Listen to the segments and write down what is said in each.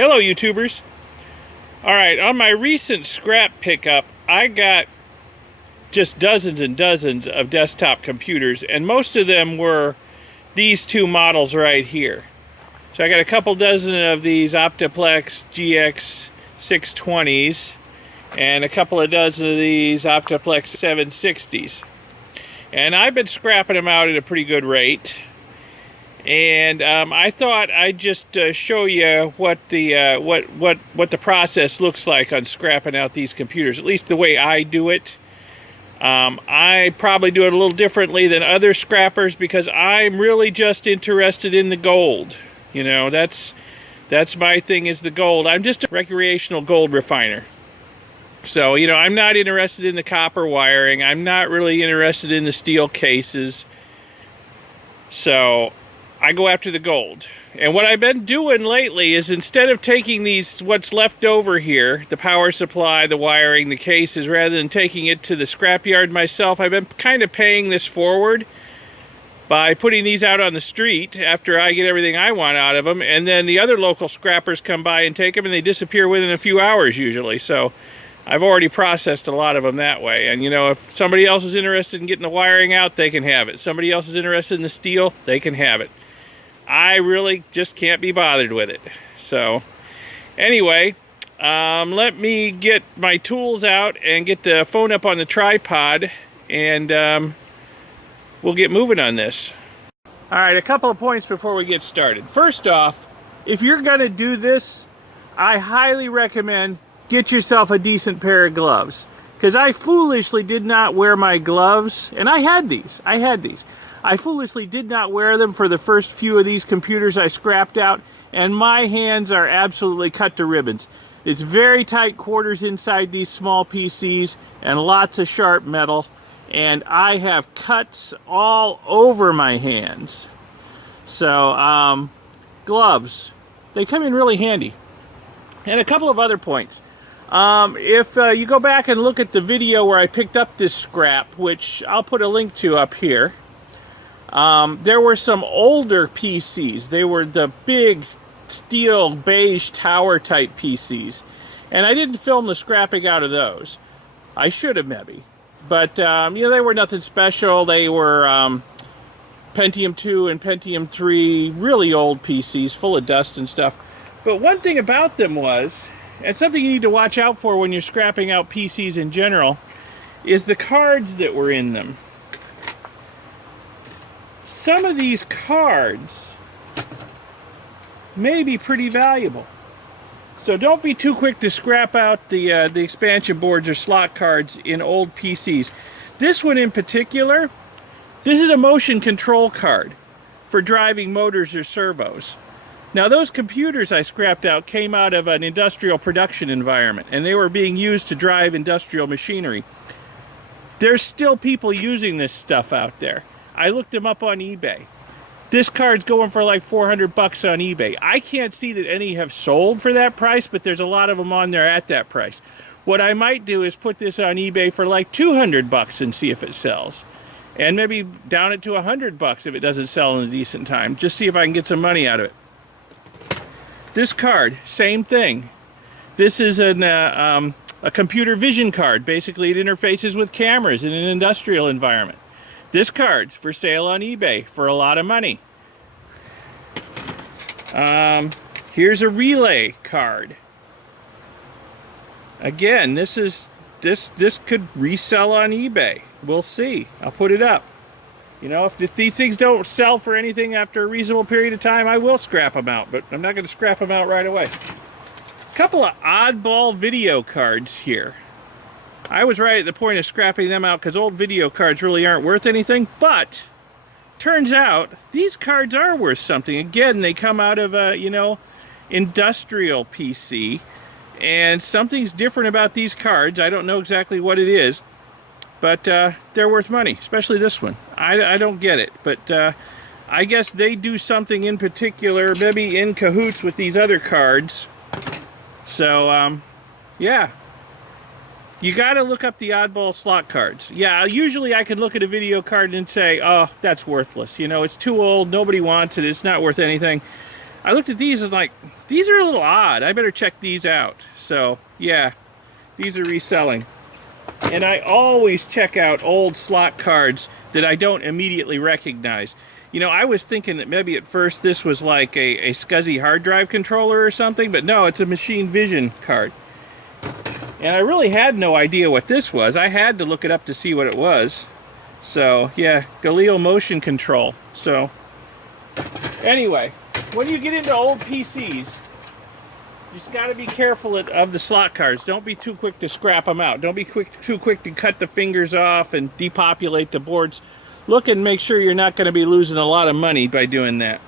Hello YouTubers. Alright, on my recent scrap pickup, I got just dozens and dozens of desktop computers, and most of them were these two models right here. So I got a couple dozen of these Optiplex GX 620s and a couple of dozen of these Optiplex 760s. And I've been scrapping them out at a pretty good rate. And I thought I'd just show you what the process looks like on scrapping out these computers, at least the way I do it. I probably do it a little differently than other scrappers because I'm really just interested in the gold. You know, that's my thing, is the gold. I'm just a recreational gold refiner. So, you know, I'm not interested in the copper wiring. I'm not really interested in the steel cases. So I go after the gold. And what I've been doing lately is, instead of taking what's left over here, the power supply, the wiring, the cases, rather than taking it to the scrapyard myself, I've been kind of paying this forward by putting these out on the street after I get everything I want out of them, and then the other local scrappers come by and take them, and they disappear within a few hours usually. So I've already processed a lot of them that way. And you know, if somebody else is interested in getting the wiring out, they can have it. Somebody else is interested in the steel, they can have it. I really just can't be bothered with it. So anyway, let me get my tools out and get the phone up on the tripod, and we'll get moving on this. All right, a couple of points before we get started. First off, if you're gonna do this, I highly recommend get yourself a decent pair of gloves, because I foolishly did not wear my gloves, and I had these. I foolishly did not wear them for the first few of these computers I scrapped out, and my hands are absolutely cut to ribbons. It's very tight quarters inside these small PCs and lots of sharp metal, and I have cuts all over my hands. So, gloves, they come in really handy. And a couple of other points. If you go back and look at the video where I picked up this scrap, which I'll put a link to up here, there were some older PCs. They were the big steel beige tower type PCs, and I didn't film the scrapping out of those. I should have maybe, but you know, they were nothing special. They were Pentium 2 and Pentium 3, really old PCs full of dust and stuff. But one thing about them was, and something you need to watch out for when you're scrapping out PCs in general, is the cards that were in them. Some of these cards may be pretty valuable. So don't be too quick to scrap out the expansion boards or slot cards in old PCs. This one in particular, this is a motion control card for driving motors or servos. Now, those computers I scrapped out came out of an industrial production environment, and they were being used to drive industrial machinery. There's still people using this stuff out there. I looked them up on eBay. This card's going for like 400 bucks on eBay. I can't see that any have sold for that price, but there's a lot of them on there at that price. What I might do is put this on eBay for like 200 bucks and see if it sells. And maybe down it to 100 bucks if it doesn't sell in a decent time. Just see if I can get some money out of it. This card, same thing. This is a computer vision card. Basically, it interfaces with cameras in an industrial environment. This card's for sale on eBay for a lot of money. Here's a relay card. Again, this could resell on eBay. We'll see. I'll put it up. You know, if these things don't sell for anything after a reasonable period of time, I will scrap them out, but I'm not going to scrap them out right away. A couple of oddball video cards here. I was right at the point of scrapping them out because old video cards really aren't worth anything, but turns out these cards are worth something. Again, they come out of a, you know, industrial PC, and something's different about these cards. I don't know exactly what it is, but they're worth money, especially this one. I don't get it, but I guess they do something in particular, maybe in cahoots with these other cards. So, yeah. You got to look up the oddball slot cards. Yeah, usually I can look at a video card and say, oh, that's worthless. You know, it's too old, nobody wants it, it's not worth anything. I looked at these and like, these are a little odd. I better check these out. So, yeah, these are reselling. And I always check out old slot cards that I don't immediately recognize. You know, I was thinking that maybe at first this was like a SCSI hard drive controller or something, but no, it's a machine vision card. And I really had no idea what this was. I had to look it up to see what it was. So, yeah, Galileo motion control. So, anyway, when you get into old PCs, you just got to be careful of the slot cards. Don't be too quick to scrap them out. Don't be too quick to cut the fingers off and depopulate the boards. Look and make sure you're not going to be losing a lot of money by doing that.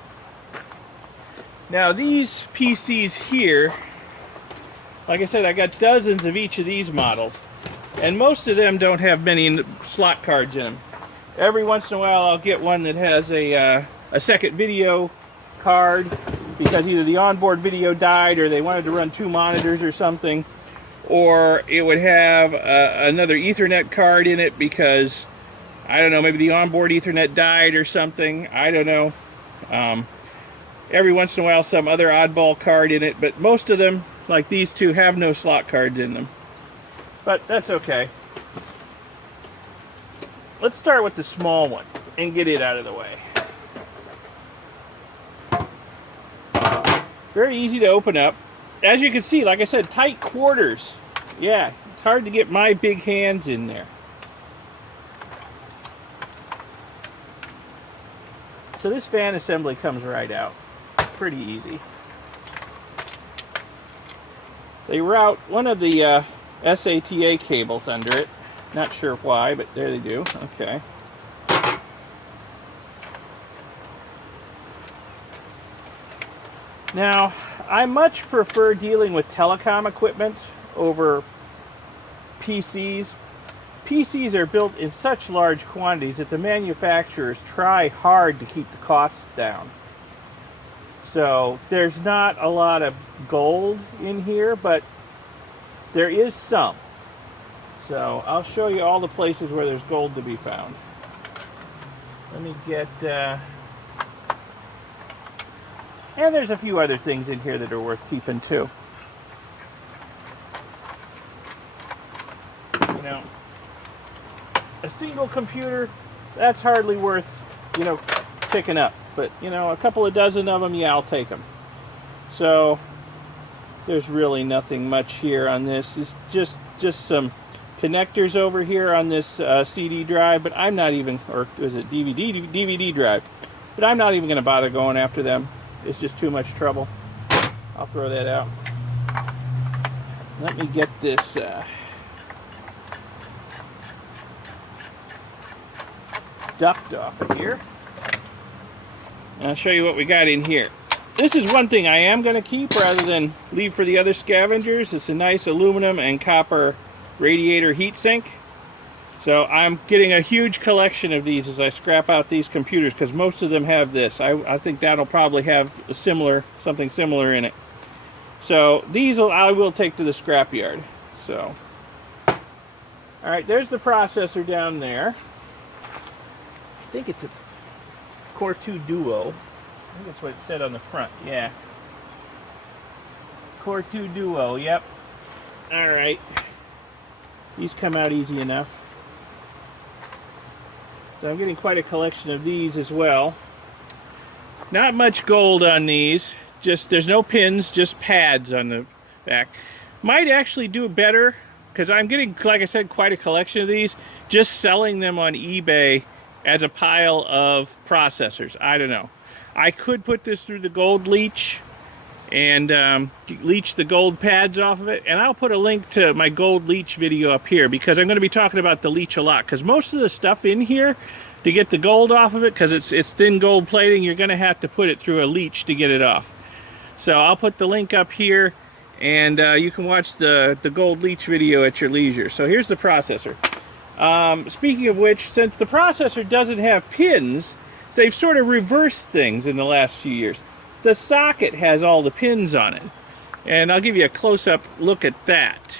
Now, these PCs here, like I said, I got dozens of each of these models. And most of them don't have many slot cards in them. Every once in a while I'll get one that has a second video card because either the onboard video died or they wanted to run 2 monitors or something. Or it would have another Ethernet card in it because, I don't know, maybe the onboard Ethernet died or something. I don't know. Every once in a while some other oddball card in it, but most of them, like these two, have no slot cards in them. But that's okay. Let's start with the small one and get it out of the way. Very easy to open up. As you can see, like I said, tight quarters. Yeah, it's hard to get my big hands in there. So this fan assembly comes right out. Pretty easy. They route one of the SATA cables under it. Not sure why, but there they do. Okay. Now, I much prefer dealing with telecom equipment over PCs. PCs are built in such large quantities that the manufacturers try hard to keep the costs down. So there's not a lot of gold in here, but there is some. So I'll show you all the places where there's gold to be found. Let me get... and there's a few other things in here that are worth keeping too. You know, a single computer, that's hardly worth, you know, picking up. But, you know, a couple of dozen of them, yeah, I'll take them. So, there's really nothing much here on this. It's just some connectors over here on this CD drive, but I'm not even, or is it DVD drive? But I'm not even going to bother going after them. It's just too much trouble. I'll throw that out. Let me get this duct off of here. And I'll show you what we got in here. This is one thing I am going to keep rather than leave for the other scavengers. It's a nice aluminum and copper radiator heatsink. So I'm getting a huge collection of these as I scrap out these computers because most of them have this. I think that'll probably have a something similar in it. So these I will take to the scrapyard. So, all right, there's the processor down there. I think it's a Core 2 Duo. I think that's what it said on the front. Yeah. Core 2 Duo, yep. Alright. These come out easy enough. So I'm getting quite a collection of these as well. Not much gold on these. Just, there's no pins, just pads on the back. Might actually do better, because I'm getting, like I said, quite a collection of these. Just selling them on eBay as a pile of processors. I don't know. I could put this through the gold leach and leach the gold pads off of it. And I'll put a link to my gold leach video up here because I'm going to be talking about the leach a lot. Because most of the stuff in here, to get the gold off of it, because it's thin gold plating, you're going to have to put it through a leach to get it off. So I'll put the link up here and you can watch the gold leach video at your leisure. So here's the processor. Speaking of which, since the processor doesn't have pins, they've sort of reversed things in the last few years. The socket has all the pins on it. And I'll give you a close-up look at that.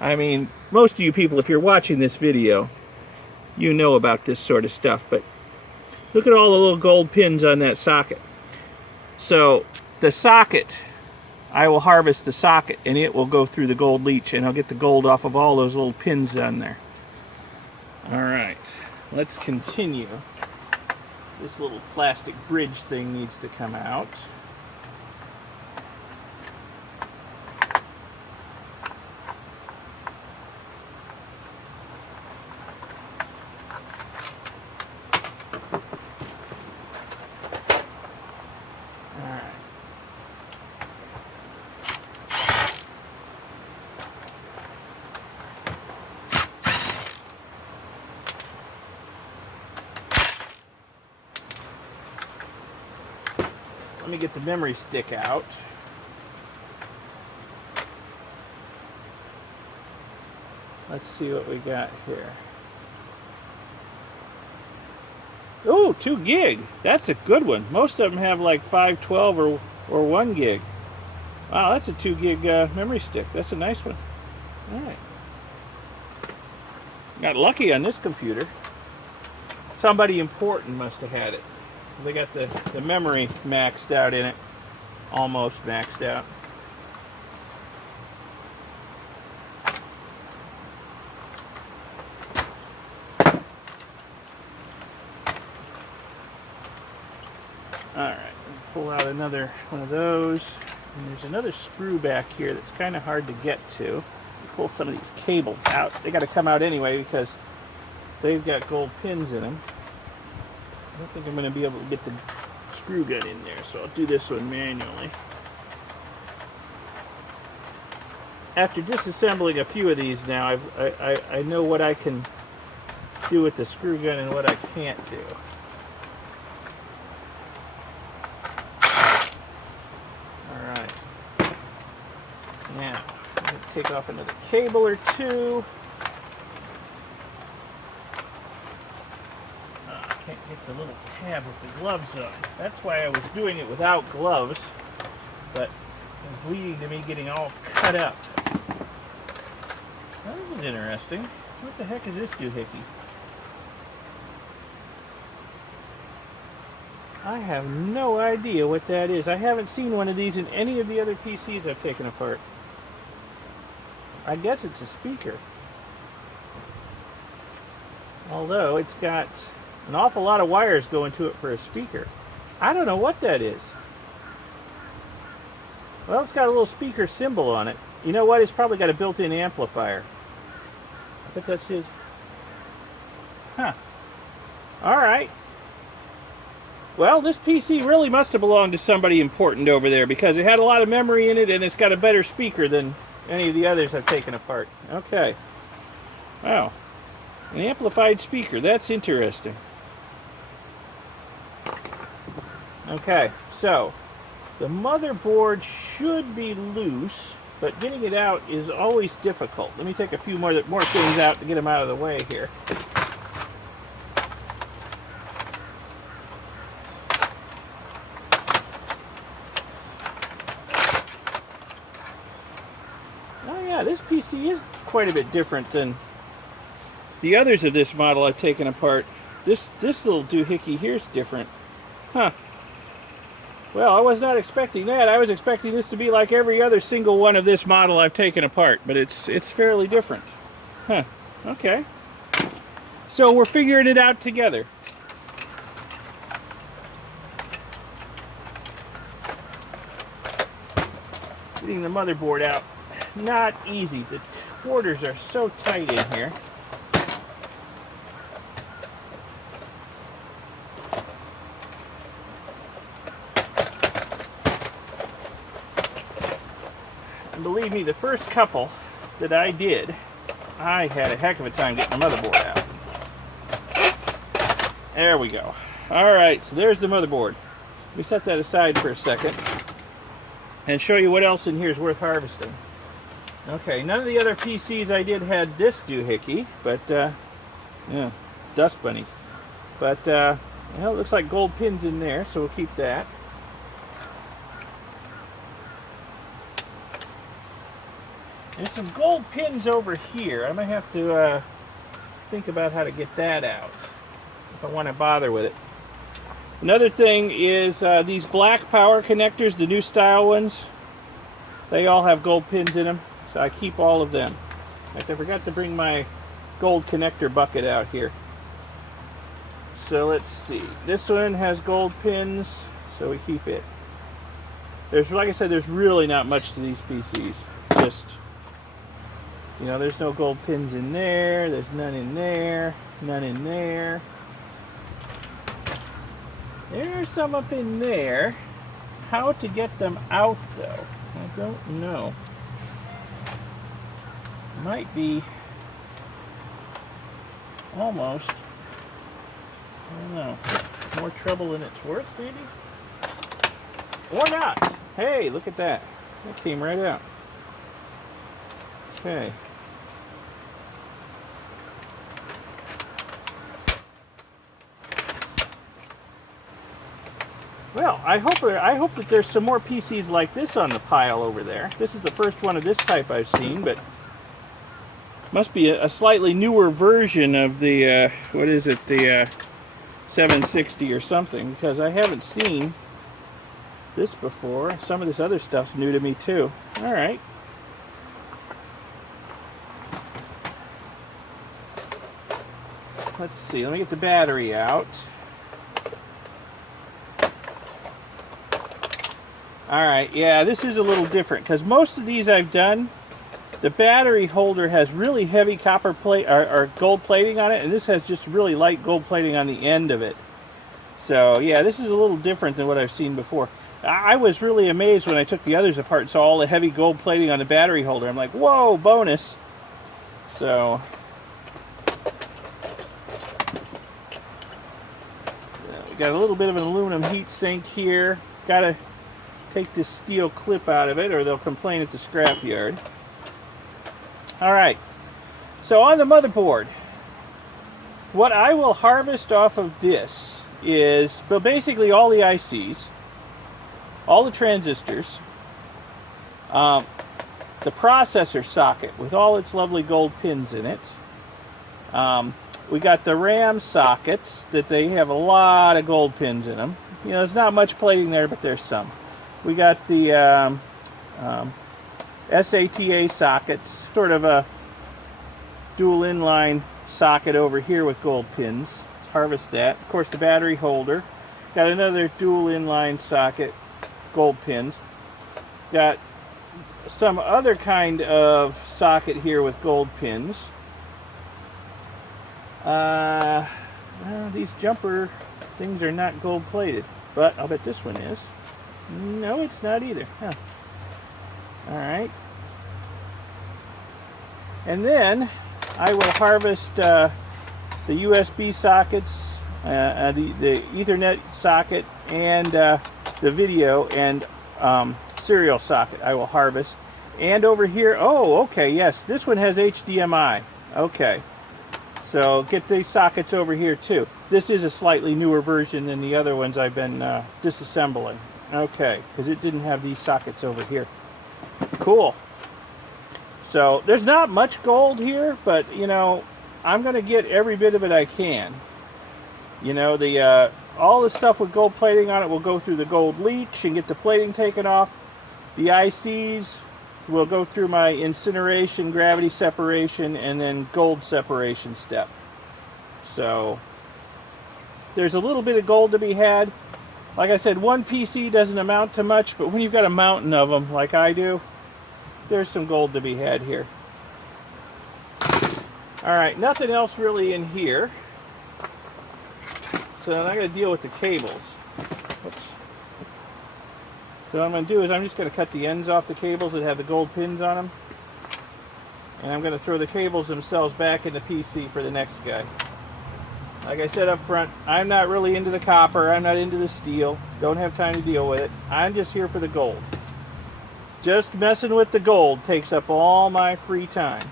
I mean, most of you people, if you're watching this video, you know about this sort of stuff. But look at all the little gold pins on that socket. So the socket, I will harvest the socket and it will go through the gold leach, and I'll get the gold off of all those little pins on there. Alright, let's continue. This little plastic bridge thing needs to come out. Let me get the memory stick out. Let's see what we got here. Oh, 2 gig. That's a good one. Most of them have like 512 or 1 gig. Wow, that's a 2 gig memory stick. That's a nice one. All right. Got lucky on this computer. Somebody important must have had it. They got the memory maxed out in it. Almost maxed out. Alright, pull out another one of those. And there's another screw back here that's kind of hard to get to. Pull some of these cables out. They got to come out anyway because they've got gold pins in them. I don't think I'm going to be able to get the screw gun in there, so I'll do this one manually. After disassembling a few of these now, I know what I can do with the screw gun and what I can't do. Alright. Now, I'm going to take off another cable or two. Can't get the little tab with the gloves on. That's why I was doing it without gloves, but it was leading to me getting all cut up. Well, this is interesting. What the heck is this doohickey? I have no idea what that is. I haven't seen one of these in any of the other PCs I've taken apart. I guess it's a speaker. Although it's got an awful lot of wires going to it for a speaker. I don't know what that is. Well, it's got a little speaker symbol on it. You know what? It's probably got a built-in amplifier. I bet that's his. Huh. Alright. Well, this PC really must have belonged to somebody important over there because it had a lot of memory in it and it's got a better speaker than any of the others I've taken apart. Okay. Wow. An amplified speaker. That's interesting. Okay, so the motherboard should be loose, but getting it out is always difficult. Let me take a few more things out to get them out of the way here. Oh yeah, this PC is quite a bit different than the others of this model I've taken apart. This little doohickey here is different. Huh. Well, I was not expecting that. I was expecting this to be like every other single one of this model I've taken apart, but it's fairly different. Huh. Okay. So we're figuring it out together. Getting the motherboard out, not easy. The quarters are so tight in here. And believe me, the first couple that I did, I had a heck of a time getting the motherboard out. There we go. Alright, so there's the motherboard. Let me set that aside for a second and show you what else in here is worth harvesting. Okay, none of the other PCs I did had this doohickey, but, yeah, dust bunnies. But, well, it looks like gold pins in there, so we'll keep that. There's some gold pins over here. I might have to think about how to get that out if I want to bother with it. Another thing is these black power connectors, the new style ones, they all have gold pins in them, so I keep all of them. In fact, I forgot to bring my gold connector bucket out here. So let's see. This one has gold pins, so we keep it. There's, like I said, there's really not much to these PCs. Just, you know, there's no gold pins in there. There's none in there. None in there. There's some up in there. How to get them out, though, I don't know. Might be almost, I don't know, more trouble than it's worth, maybe? Or not. Hey, look at that. That came right out. Okay. Well, I hope that there's some more PCs like this on the pile over there. This is the first one of this type I've seen, but must be a slightly newer version of the, what is it, the 760 or something, because I haven't seen this before. Some of this other stuff's new to me too. All right. Let's see, let me get the battery out. All right, yeah, this is a little different, because most of these I've done, the battery holder has really heavy copper plate or gold plating on it, and this has just really light gold plating on the end of it. So yeah, this is a little different than what I've seen before. I was really amazed when I took the others apart and saw all the heavy gold plating on the battery holder. I'm like, whoa, bonus. So we got a little bit of an aluminum heat sink here. Got to take this steel clip out of it or they'll complain at the scrapyard. All right, so on the motherboard, what I will harvest off of this is, well, basically all the ICs, all the transistors, the processor socket with all its lovely gold pins in it. We got the RAM sockets that they have a lot of gold pins in them. You know, there's not much plating there, but there's some. We got the SATA sockets, sort of a dual inline socket over here with gold pins. Let's harvest that. Of course, the battery holder. Got another dual inline socket, gold pins. Got some other kind of socket here with gold pins. Well, these jumper things are not gold plated, but I'll bet this one is. No, it's not either. Huh. All right. And then I will harvest the USB sockets, the Ethernet socket, and the video and serial socket I will harvest. And over here, oh, okay, yes, this one has HDMI. Okay. So get these sockets over here too. This is a slightly newer version than the other ones I've been disassembling. Okay, because it didn't have these sockets over here. Cool. So there's not much gold here, but you know, I'm going to get every bit of it I can. You know, the all the stuff with gold plating on it will go through the gold leach and get the plating taken off. The ICs will go through my incineration, gravity separation, and then gold separation step. So there's a little bit of gold to be had. Like I said, one PC doesn't amount to much, but when you've got a mountain of them like I do, there's some gold to be had here. Alright, nothing else really in here. So I'm going to deal with the cables. Oops. So what I'm going to do is I'm just going to cut the ends off the cables that have the gold pins on them. And I'm going to throw the cables themselves back in the PC for the next guy. Like I said up front, I'm not really into the copper, I'm not into the steel, don't have time to deal with it. I'm just here for the gold. Just messing with the gold takes up all my free time.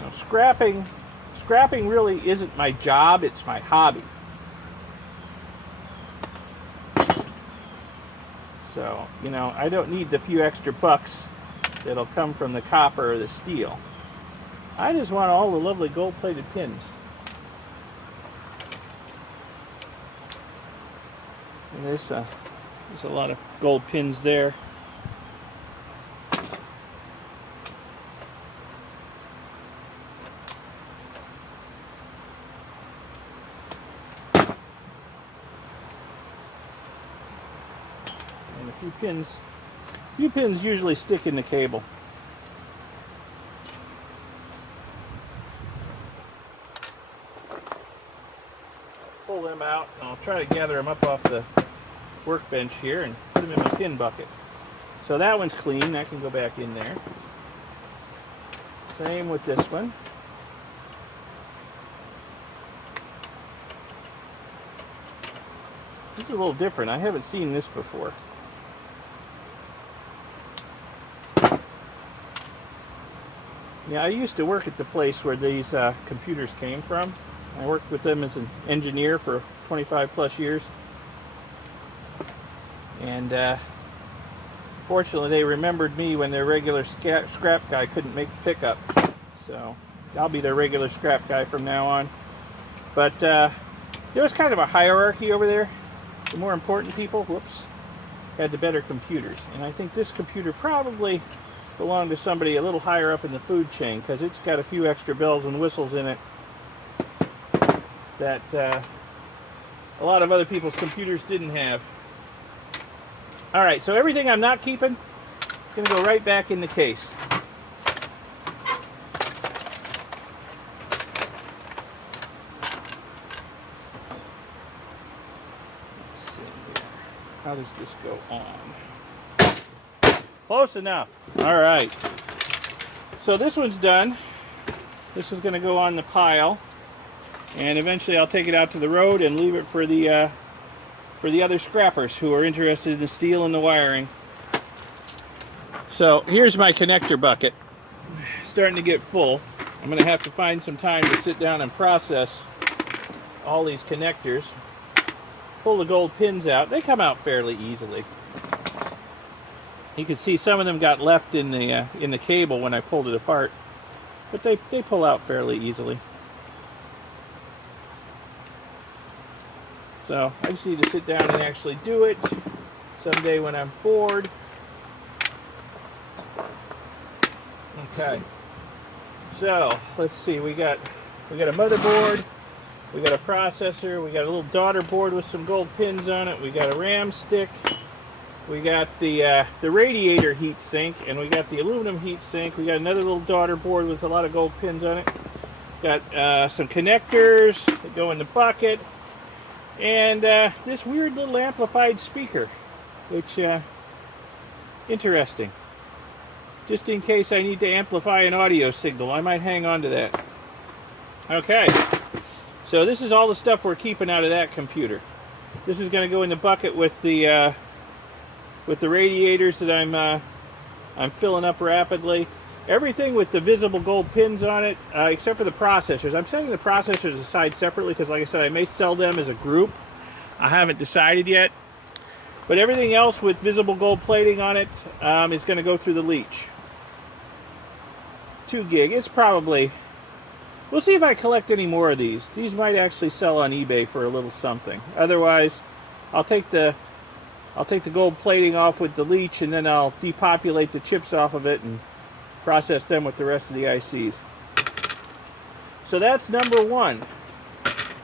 Now, scrapping really isn't my job, it's my hobby. So, you know, I don't need the few extra bucks that'll come from the copper or the steel. I just want all the lovely gold-plated pins. And there's a lot of gold pins there. And a few pins usually stick in the cable. Pull them out, and I'll try to gather them up off the workbench here and put them in my pin bucket. So that one's clean, that can go back in there. Same with this one. This is a little different. I haven't seen this before. Yeah, I used to work at the place where these computers came from. I worked with them as an engineer for 25 plus years. And fortunately they remembered me when their regular scrap guy couldn't make the pickup. So I'll be their regular scrap guy from now on. But there was kind of a hierarchy over there. The more important people, had the better computers. And I think this computer probably belonged to somebody a little higher up in the food chain, because it's got a few extra bells and whistles in it that a lot of other people's computers didn't have. Alright, so everything I'm not keeping is going to go right back in the case. Let's see here. How does this go on? Close enough. Alright. So this one's done. This is going to go on the pile. And eventually I'll take it out to the road and leave it for the other scrappers who are interested in the steel and the wiring. So here's my connector bucket. Starting to get full. I'm going to have to find some time to sit down and process all these connectors. Pull the gold pins out. They come out fairly easily. You can see some of them got left in the cable when I pulled it apart, but they pull out fairly easily. So I just need to sit down and actually do it someday when I'm bored. Okay. So let's see. We got a motherboard. We got a processor. We got a little daughter board with some gold pins on it. We got a RAM stick. We got the radiator heat sink, and we got the aluminum heat sink. We got another little daughter board with a lot of gold pins on it. Got some connectors that go in the bucket. And this weird little amplified speaker, which, interesting. Just in case I need to amplify an audio signal, I might hang on to that. Okay, so this is all the stuff we're keeping out of that computer. This is going to go in the bucket with the radiators that I'm filling up rapidly. Everything with the visible gold pins on it, except for the processors. I'm setting the processors aside separately because, like I said, I may sell them as a group. I haven't decided yet. But everything else with visible gold plating on it is going to go through the leach. 2 gig. It's probably... We'll see if I collect any more of these. These might actually sell on eBay for a little something. Otherwise, I'll take the gold plating off with the leach, and then I'll depopulate the chips off of it and process them with the rest of the ICs. So that's number 1.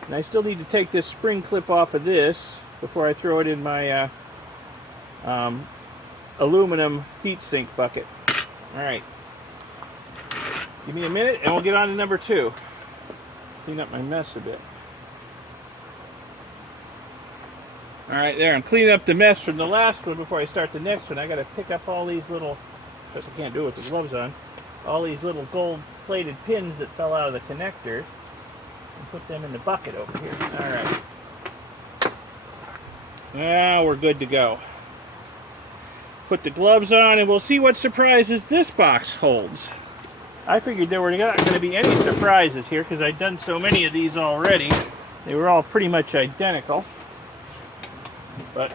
And I still need to take this spring clip off of this before I throw it in my aluminum heatsink bucket. Alright. Give me a minute and we'll get on to number 2. Clean up my mess a bit. Alright, there. I'm cleaning up the mess from the last one before I start the next one. I got to pick up all these little... Of course I can't do it with the gloves on. All these little gold-plated pins that fell out of the connector and put them in the bucket over here. Alright. Now we're good to go. Put the gloves on and we'll see what surprises this box holds. I figured there were not going to be any surprises here because I'd done so many of these already. They were all pretty much identical. But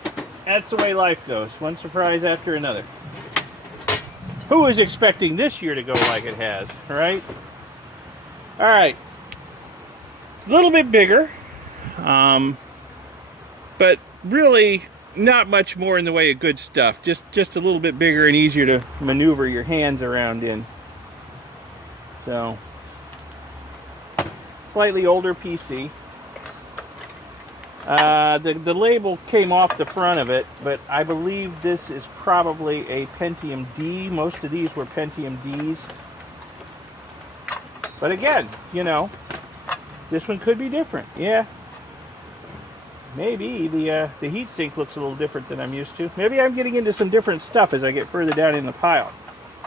That's the way life goes. One surprise after another. Who was expecting this year to go like it has, right? All right. A little bit bigger, but really not much more in the way of good stuff. Just a little bit bigger and easier to maneuver your hands around in. So, slightly older PC. The label came off the front of it, but I believe this is probably a Pentium D. Most of these were Pentium Ds. But again, you know, this one could be different. Yeah. Maybe the heatsink looks a little different than I'm used to. Maybe I'm getting into some different stuff as I get further down in the pile.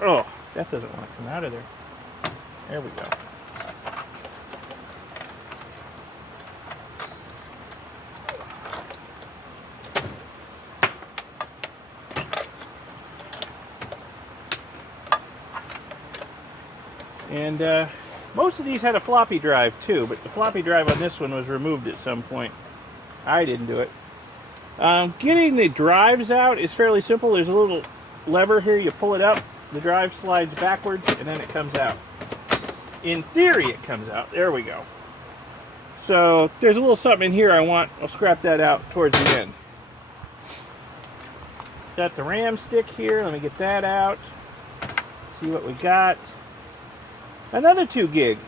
Oh, that doesn't want to come out of there. There we go. And most of these had a floppy drive too, but the floppy drive on this one was removed at some point. I didn't do it. Getting the drives out is fairly simple. There's a little lever here, you pull it up, the drive slides backwards, and then it comes out. In theory, it comes out. There we go. So there's a little something in here I'll scrap that out towards the end. Got the RAM stick here. Let me get that out. See what we got. Another 2 gig.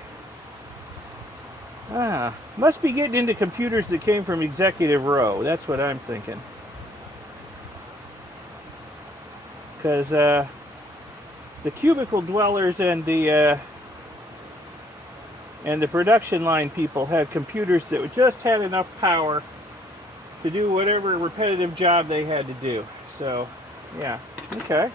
Must be getting into computers that came from Executive Row. That's what I'm thinking. Because the cubicle dwellers and the production line people had computers that just had enough power to do whatever repetitive job they had to do. So, yeah, okay.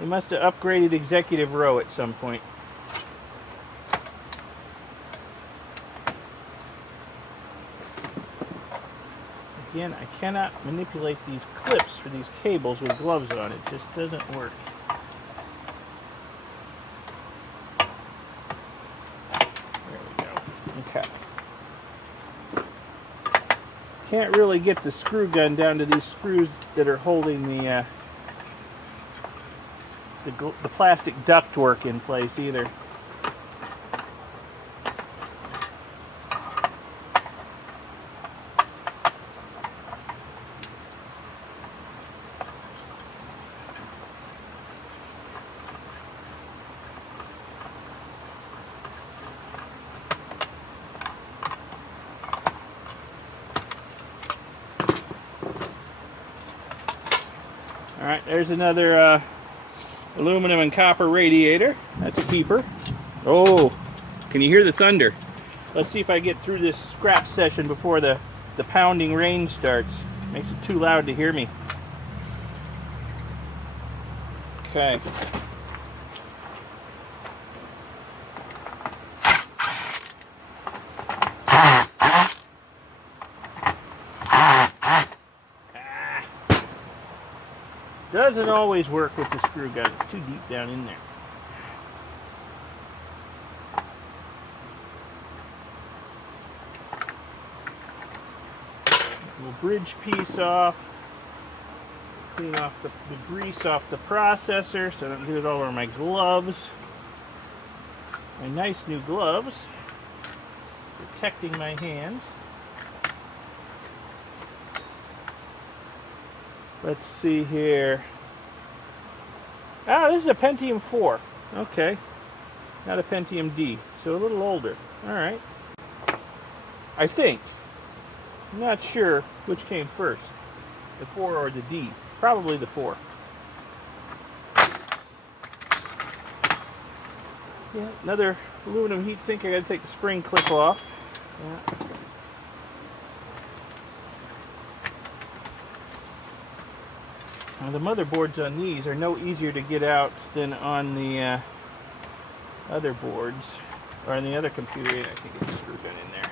They must have upgraded Executive Row at some point. Again, I cannot manipulate these clips for these cables with gloves on. It just doesn't work. There we go. Okay. Can't really get the screw gun down to these screws that are holding the plastic ductwork in place either. All right, there's another aluminum and copper radiator. That's a keeper. Oh, can you hear the thunder? Let's see if I get through this scrap session before the pounding rain starts. Makes it too loud to hear me. Okay. Doesn't always work with the screw gun. It's too deep down in there. Little bridge piece off. Clean off the grease off the processor so I don't do it all over my gloves. My nice new gloves. Protecting my hands. Let's see here. Ah, this is a Pentium 4. Okay. Not a Pentium D. So a little older. Alright. I think. I'm not sure which came first. The 4 or the D. Probably the 4. Yeah, another aluminum heatsink. I gotta take the spring clip off. Yeah. Now the motherboards on these are no easier to get out than on the other boards, or on the other computer. I can get the screw gun in there.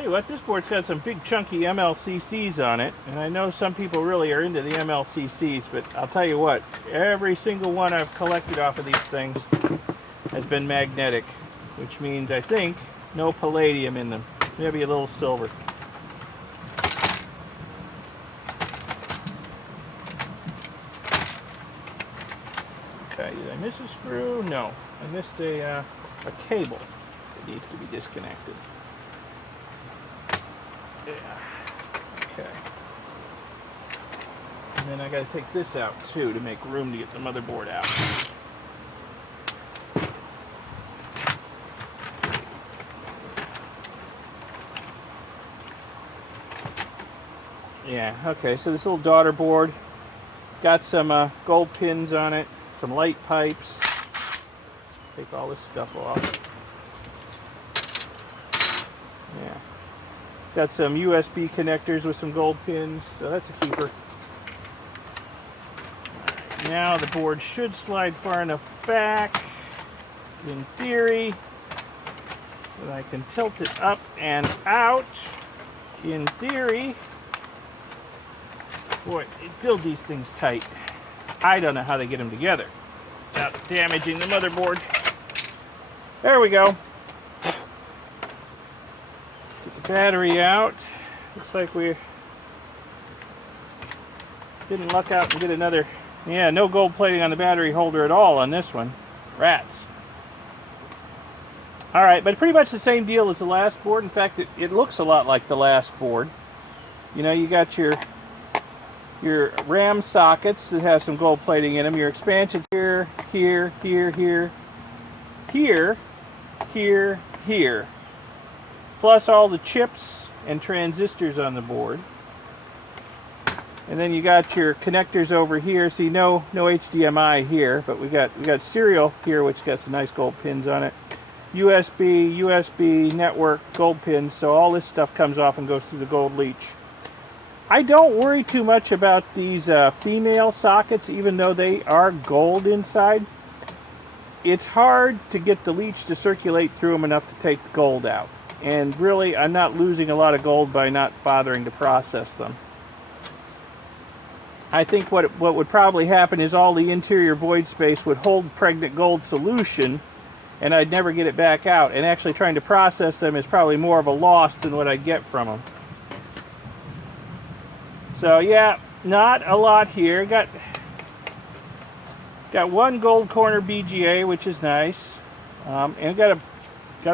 tell you what, this board's got some big chunky MLCCs on it, and I know some people really are into the MLCCs, but I'll tell you what, every single one I've collected off of these things has been magnetic, which means I think no palladium in them, maybe a little silver. Okay, did I miss a screw? No, I missed a cable that needs to be disconnected. Yeah. Okay. And then I got to take this out too to make room to get the motherboard out. Yeah, okay, so this little daughter board got some gold pins on it, some light pipes. Take all this stuff off. Yeah. Got some USB connectors with some gold pins, so that's a keeper. Right, now the board should slide far enough back, in theory, that I can tilt it up and out. In theory. Boy, they build these things tight. I don't know how they get them together without damaging the motherboard. There we go. Get the battery out. Looks like we didn't luck out and get another. Yeah, no gold plating on the battery holder at all on this one. Rats. Alright, but pretty much the same deal as the last board. In fact, it looks a lot like the last board. You know, you got your RAM sockets that have some gold plating in them. Your expansions here, here, here, here, here, here, here. Plus all the chips and transistors on the board. And then you got your connectors over here. See, no HDMI here, but we got serial here, which got some nice gold pins on it. USB, network, gold pins. So all this stuff comes off and goes through the gold leach. I don't worry too much about these female sockets, even though they are gold inside. It's hard to get the leach to circulate through them enough to take the gold out. And really, I'm not losing a lot of gold by not bothering to process them. I think what would probably happen is all the interior void space would hold pregnant gold solution, and I'd never get it back out. And actually trying to process them is probably more of a loss than what I'd get from them. So yeah, not a lot here. Got one gold corner BGA, which is nice, and got a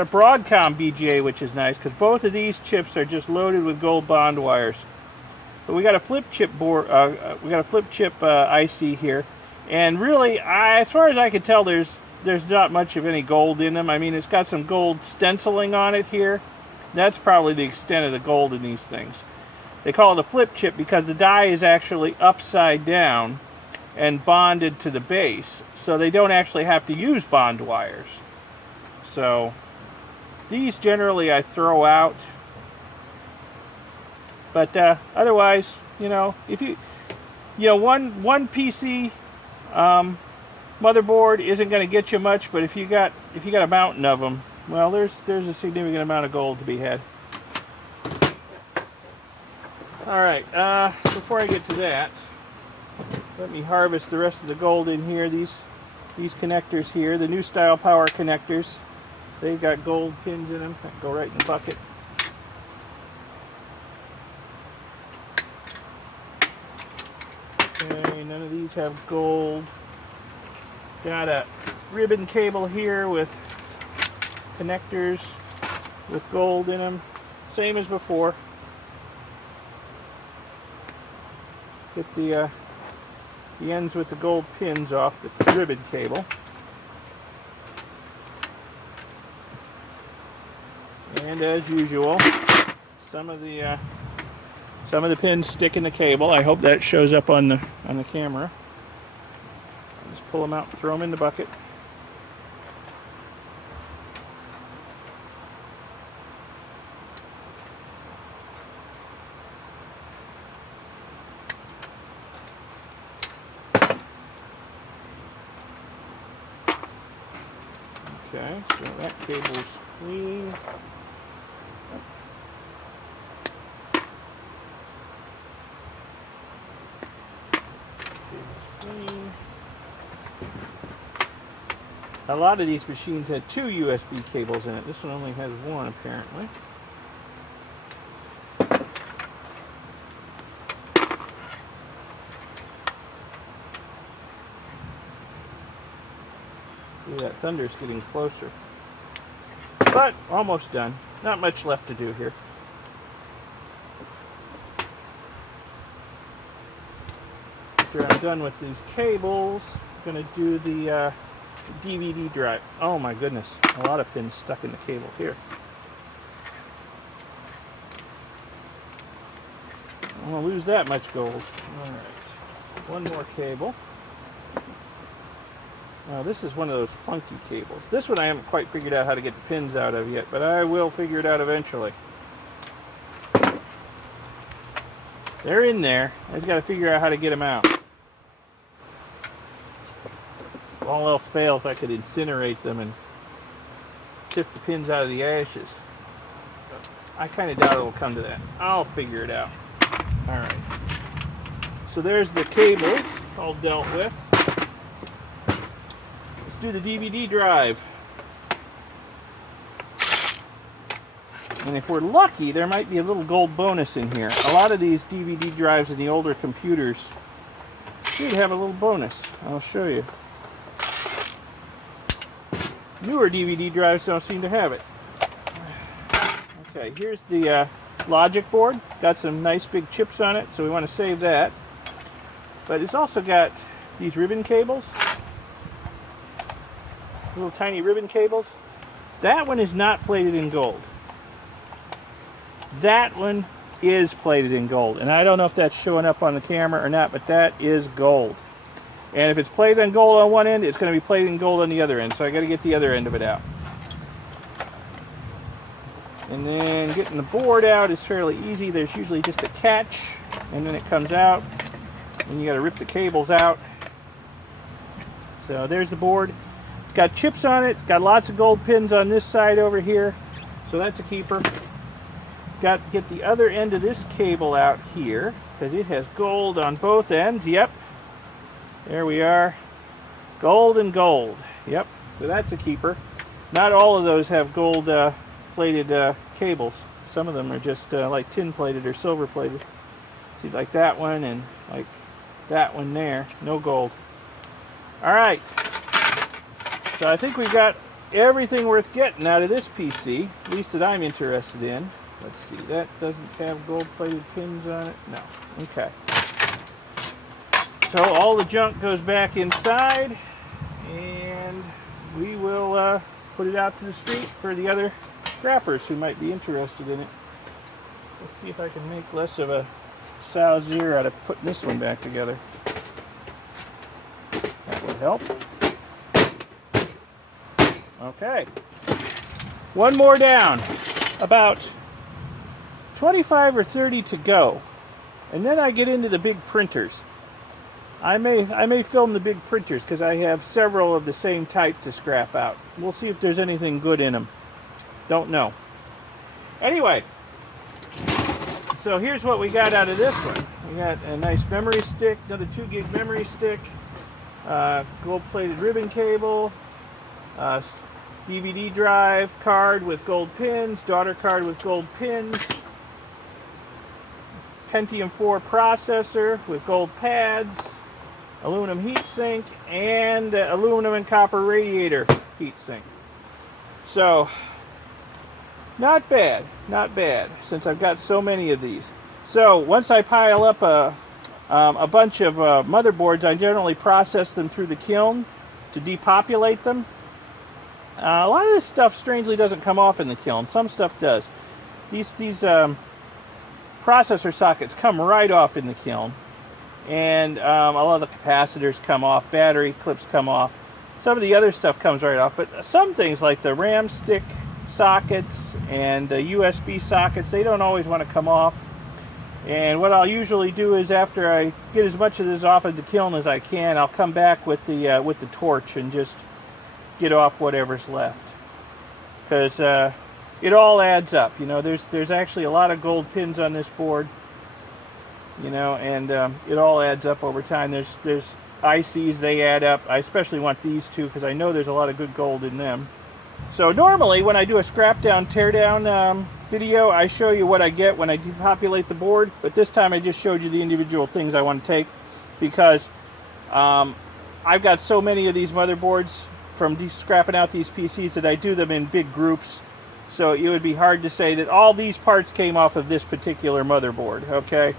Broadcom BGA, which is nice because both of these chips are just loaded with gold bond wires. But we got a flip chip board. We got a flip chip IC here, and really, as far as I can tell, there's not much of any gold in them. I mean, it's got some gold stenciling on it here. That's probably the extent of the gold in these things. They call it a flip chip because the die is actually upside down and bonded to the base. So they don't actually have to use bond wires. So these generally I throw out. But otherwise, you know, if one PC motherboard isn't going to get you much, but if you got a mountain of them, well, there's a significant amount of gold to be had. Alright, before I get to that, let me harvest the rest of the gold in here. These connectors here, the new style power connectors, they've got gold pins in them. Go right in the bucket. Okay, none of these have gold. Got a ribbon cable here with connectors with gold in them. Same as before. Get the ends with the gold pins off the ribbon cable. And as usual, some of the pins stick in the cable. I hope that shows up on the camera. Just pull them out and throw them in the bucket. Okay, so that cable's clean. machine. A lot of these machines had 2 USB cables in it. This one only has 1 apparently. See, that thunder's getting closer. But almost done. Not much left to do here. After I'm done with these cables, I'm going to do the DVD drive. Oh my goodness, a lot of pins stuck in the cable here. I won't lose that much gold. Alright, one more cable. Now this is one of those funky cables. This one I haven't quite figured out how to get the pins out of yet, but I will figure it out eventually. They're in there. I just got to figure out how to get them out. If all else fails, I could incinerate them and sift the pins out of the ashes. I kind of doubt it will come to that. I'll figure it out. Alright. So there's the cables all dealt with. Let's do the DVD drive. And if we're lucky, there might be a little gold bonus in here. A lot of these DVD drives in the older computers should have a little bonus. I'll show you. Newer DVD drives don't seem to have it. Okay, here's the logic board. Got some nice big chips on it, so we want to save that. But it's also got these ribbon cables. Little tiny ribbon cables. That one is not plated in gold. That one is plated in gold. And I don't know if that's showing up on the camera or not, but that is gold. And if it's plated in gold on one end, it's going to be plated in gold on the other end. So I got to get the other end of it out. And then getting the board out is fairly easy. There's usually just a catch, and then it comes out. And you got to rip the cables out. So there's the board. It's got chips on it. It's got lots of gold pins on this side over here. So that's a keeper. Got to get the other end of this cable out here because it has gold on both ends. Yep. There we are. Gold and gold. Yep. So that's a keeper. Not all of those have gold plated cables. Some of them are just like tin plated or silver plated. See, like that one and like that one there. No gold. Alright. So I think we've got everything worth getting out of this PC, at least that I'm interested in. Let's see, that doesn't have gold plated pins on it. No. Okay. So all the junk goes back inside, and we will put it out to the street for the other scrappers who might be interested in it. Let's see if I can make less of a Salzier out of putting this one back together. That would help. Okay. One more down. About 25 or 30 to go. And then I get into the big printers. I may film the big printers because I have several of the same type to scrap out. We'll see if there's anything good in them. Don't know. Anyway, so here's what we got out of this one. We got a nice memory stick, another 2 gig memory stick, gold-plated ribbon cable, DVD drive, card with gold pins, daughter card with gold pins, Pentium 4 processor with gold pads, aluminum heatsink, and aluminum and copper radiator heatsink. So, not bad, since I've got so many of these. So, once I pile up a bunch of motherboards, I generally process them through the kiln to depopulate them. A lot of this stuff, strangely, doesn't come off in the kiln. Some stuff does. These processor sockets come right off in the kiln. And a lot of the capacitors come off, battery clips come off. Some of the other stuff comes right off, but some things like the RAM stick sockets and the USB sockets, they don't always want to come off. And what I'll usually do is after I get as much of this off of the kiln as I can, I'll come back with the torch and just get off whatever's left. Because it all adds up. You know, there's actually a lot of gold pins on this board. You know, and it all adds up over time. There's ICs, they add up. I especially want these two because I know there's a lot of good gold in them. So normally when I do a scrap down, tear down video, I show you what I get when I depopulate the board, but this time I just showed you the individual things I want to take because I've got so many of these motherboards from scrapping out these PCs that I do them in big groups. So it would be hard to say that all these parts came off of this particular motherboard, okay?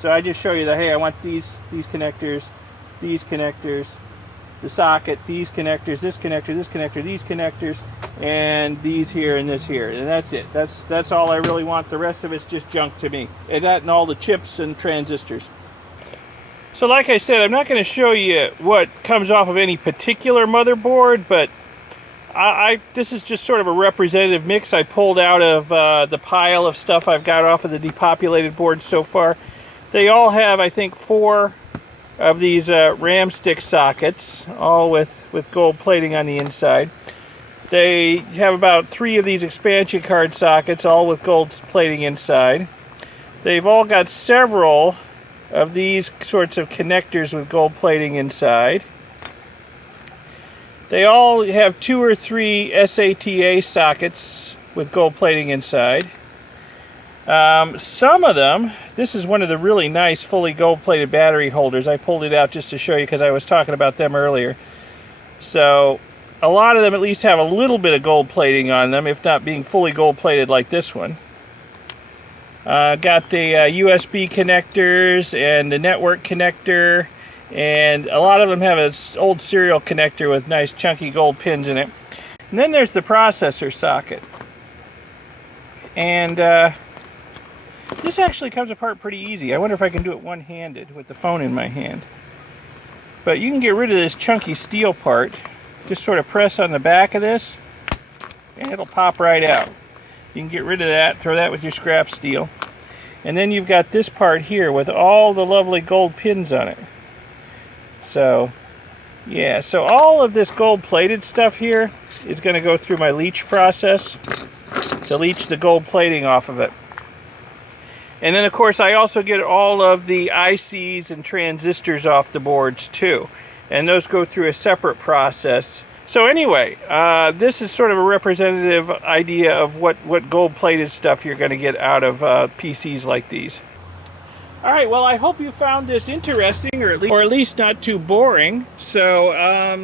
So I just show you that, hey, I want these connectors, the socket, these connectors, this connector, this connector, these connectors, and these here and this here. And that's it. That's all I really want. The rest of it's just junk to me. And that and all the chips and transistors. So like I said, I'm not going to show you what comes off of any particular motherboard, but this is just sort of a representative mix I pulled out of the pile of stuff I've got off of the depopulated boards so far. They all have, I think, 4 of these RAM stick sockets, all with gold plating on the inside. They have about 3 of these expansion card sockets, all with gold plating inside. They've all got several of these sorts of connectors with gold plating inside. They all have 2 or 3 SATA sockets with gold plating inside. Some of them, this is one of the really nice fully gold-plated battery holders. I pulled it out just to show you because I was talking about them earlier. So a lot of them at least have a little bit of gold plating on them, if not being fully gold-plated like this one. Got the USB connectors and the network connector, and a lot of them have an old serial connector with nice chunky gold pins in it. And then there's the processor socket. And this actually comes apart pretty easy. I wonder if I can do it one-handed with the phone in my hand. But you can get rid of this chunky steel part. Just sort of press on the back of this, and it'll pop right out. You can get rid of that, throw that with your scrap steel. And then you've got this part here with all the lovely gold pins on it. So, yeah, so all of this gold-plated stuff here is going to go through my leach process to leach the gold plating off of it. And then, of course, I also get all of the ICs and transistors off the boards, too. And those go through a separate process. So anyway, this is sort of a representative idea of what gold-plated stuff you're going to get out of PCs like these. All right, well, I hope you found this interesting, or at least not too boring. So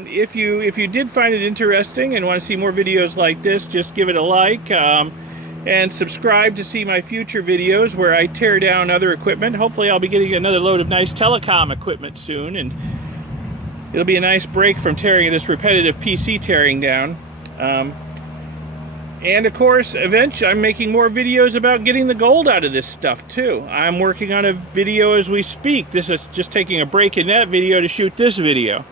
if you did find it interesting and want to see more videos like this, just give it a like. And subscribe to see my future videos where I tear down other equipment. Hopefully I'll be getting another load of nice telecom equipment soon, and it'll be a nice break from tearing this repetitive PC tearing down. And of course, eventually I'm making more videos about getting the gold out of this stuff too. I'm working on a video as we speak. This is just taking a break in that video to shoot this video,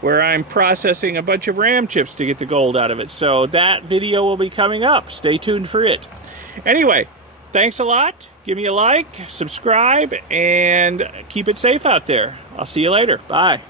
where I'm processing a bunch of RAM chips to get the gold out of it. So that video will be coming up. Stay tuned for it. Anyway, thanks a lot. Give me a like, subscribe, and keep it safe out there. I'll see you later. Bye.